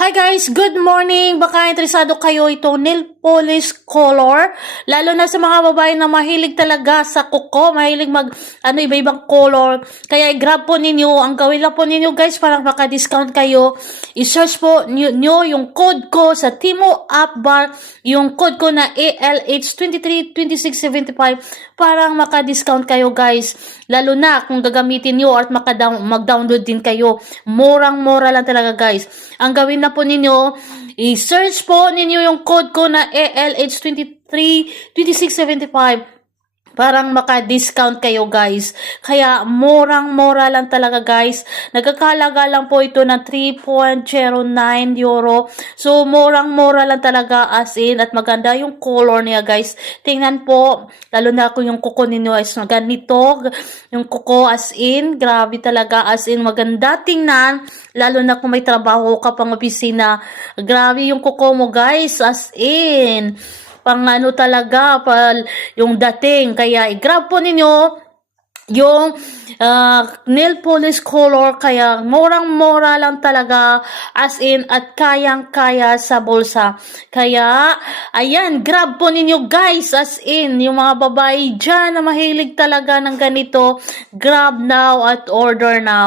Hi guys, good morning! Baka interesado kayo itong nail polish color. Lalo na sa mga babae na mahilig talaga sa kuko, mahilig iba-ibang color. Kaya i-grab po ninyo, ang gawin lang po ninyo guys para maka-discount kayo. I-search po nyo yung code ko sa Timo App Bar, yung code ko na ALH232675 para maka-discount kayo guys. Lalo na kung gagamitin nyo at mag-download din kayo. Murang-mura lang talaga guys. Ang gawin na po ninyo, i-search po ninyo yung code ko na ALH232675 parang maka-discount kayo guys. Kaya murang-mura lang talaga guys. Nagkakalaga lang po ito ng 3.09 euro. So murang-mura lang talaga as in at maganda yung color niya guys. Tingnan po, lalo na kung yung kuko ninyo is ganito. Yung kuko as in, grabe talaga as in maganda tingnan. Lalo na kung may trabaho ka pang opisina. Grabe yung kuko mo guys as in. Pang ano talaga, yung dating. Kaya i-grab po ninyo yung nail polish color. Kaya murang-mura lang talaga as in at kayang-kaya sa bulsa. Kaya ayan, grab po ninyo guys as in. Yung mga babae dyan na mahilig talaga ng ganito, grab now at order now.